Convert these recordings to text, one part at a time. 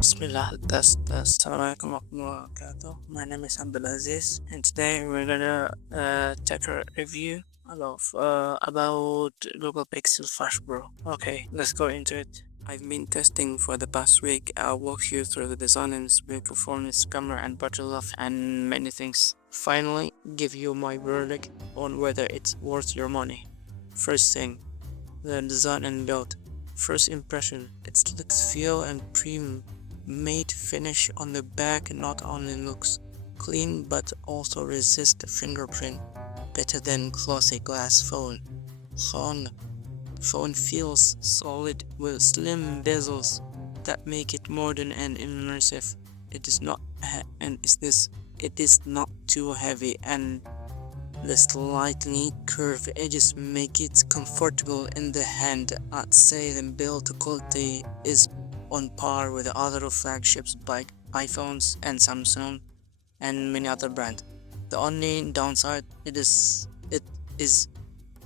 Bismillah, Assalamualaikum warahmatullahi wabarakatuh. My name is Abdulaziz, and today we're gonna take a review about Google Pixel 5 Pro. Okay, let's go into it. I've been testing for the past week. I'll walk you through the design and speed performance, camera and battery life, and many things. Finally, give you my verdict on whether it's worth your money. First thing, the design and build. First impression, it looks feel and premium. Matte finish on the back not only looks clean but also resists the fingerprint better than glossy glass phone. Phone feels solid with slim bezels that make it modern and immersive. It is not it is not too heavy, and the slightly curved edges make it comfortable in the hand. I'd say the build quality is on par with other flagships like iPhones and Samsung and many other brands. The only downside it is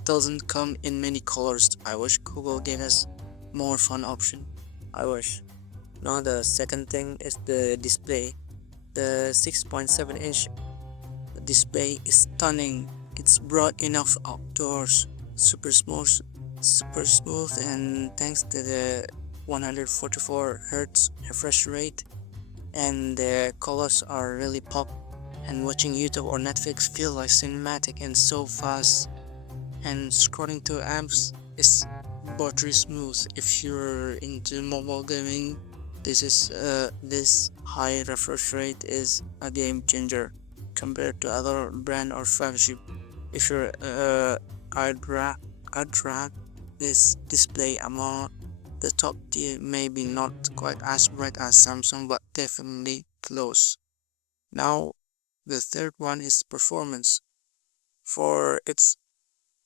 doesn't come in many colors. I wish Google gave us more fun option. I wish. Now the second thing is the display. The 6.7-inch display is stunning. It's bright enough outdoors, super smooth, and thanks to the 144 Hz refresh rate, and the colors are really pop. And watching YouTube or Netflix feel like cinematic and so fast. And scrolling through apps is buttery smooth. If you're into mobile gaming, this high refresh rate is a game changer compared to other brand or flagship. If you're I'd rank this display among the top tier, maybe not quite as bright as Samsung, but definitely close. Now the third one is performance. For its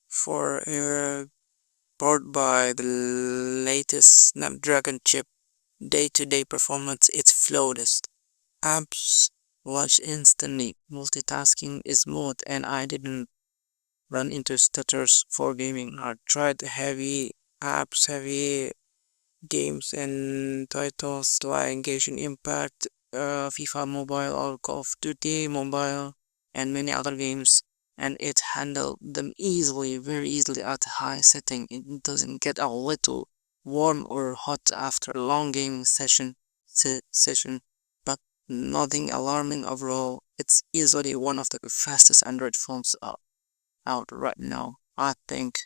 for powered by the latest Snapdragon chip, day-to-day performance is flawless. Apps launch instantly, multitasking is smooth, and I didn't run into stutters for gaming. I tried heavy games and titles like Genshin Impact, FIFA Mobile, or Call of Duty Mobile, and many other games, and it handled them easily, very easily at high setting. It doesn't get a little warm or hot after a long gaming session, but nothing alarming overall. It's easily one of the fastest Android phones out right now, I think,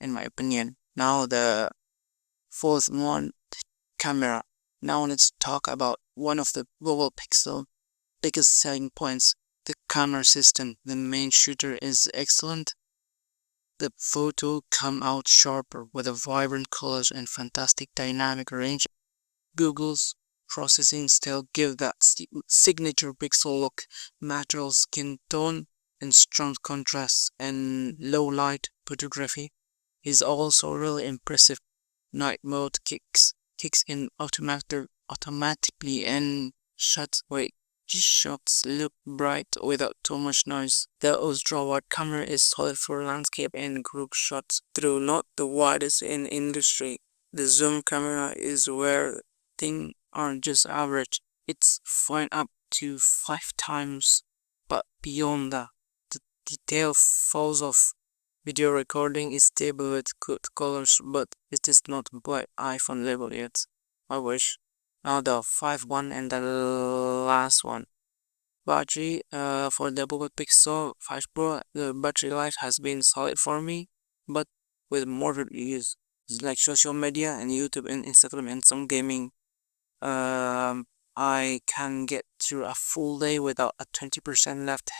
in my opinion. Now the fourth one, camera. Now let's talk about one of the Google Pixel biggest selling points, the camera system. The main shooter is excellent. The photo come out sharper with a vibrant colors and fantastic dynamic range. Google's processing still give that signature pixel look, natural skin tone, and strong contrast, and low light photography is also really impressive. Night mode kicks in automatically, and shots look bright without too much noise. The ultra-wide camera is solid for landscape and group shots, though not the widest in industry. The zoom camera is where things aren't just average. It's fine up to 5 times, but beyond that, the detail falls off. Video recording is stable with good colors, but it is not quite iPhone level yet. I wish. Now the 5 one and the last one. Battery, for the Google Pixel 5 Pro, the battery life has been solid for me, but with moderate use, like social media and YouTube and Instagram and some gaming, I can get through a full day without a 20% left.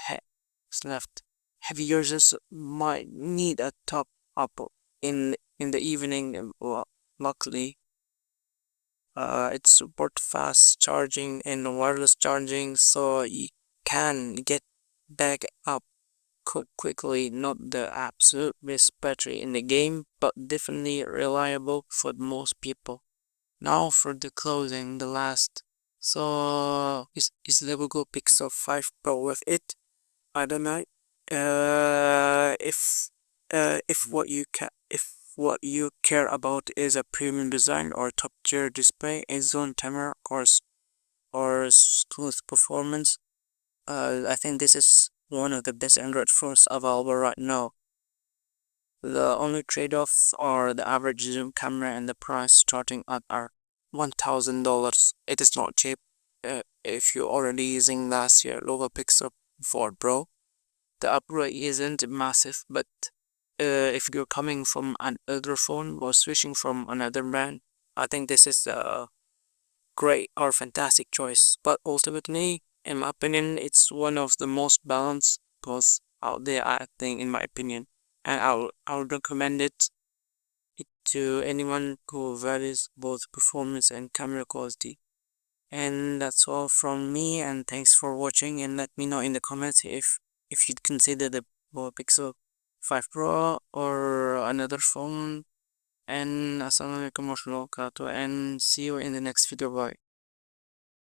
Heavy users might need a top up in the evening. Well, luckily, it supports fast charging and wireless charging, so you can get back up quickly. Not the absolute best battery in the game, but definitely reliable for most people. Now for the closing, the last. So is the Google Pixel 5 Pro worth it? I don't know. If what you can if what you care about is a premium design or top tier display, a zone timer, or smooth performance, I think this is one of the best Android phones available right now. The only trade-offs are the average zoom camera and the price starting at our $1,000. It is not cheap. If you're already using last year Google Pixel 4 Pro, the upgrade isn't massive, but if you're coming from an older phone or switching from another brand, I think this is a great or fantastic choice. But ultimately, in my opinion, it's one of the most balanced phones out there, I think, in my opinion. And I'll recommend it to anyone who values both performance and camera quality. And that's all from me, and thanks for watching, and let me know in the comments if you'd consider the Pixel 5 Pro or another phone. And assalamualaikum warahmatullahi wabarakatuh, and see you in the next video. Bye.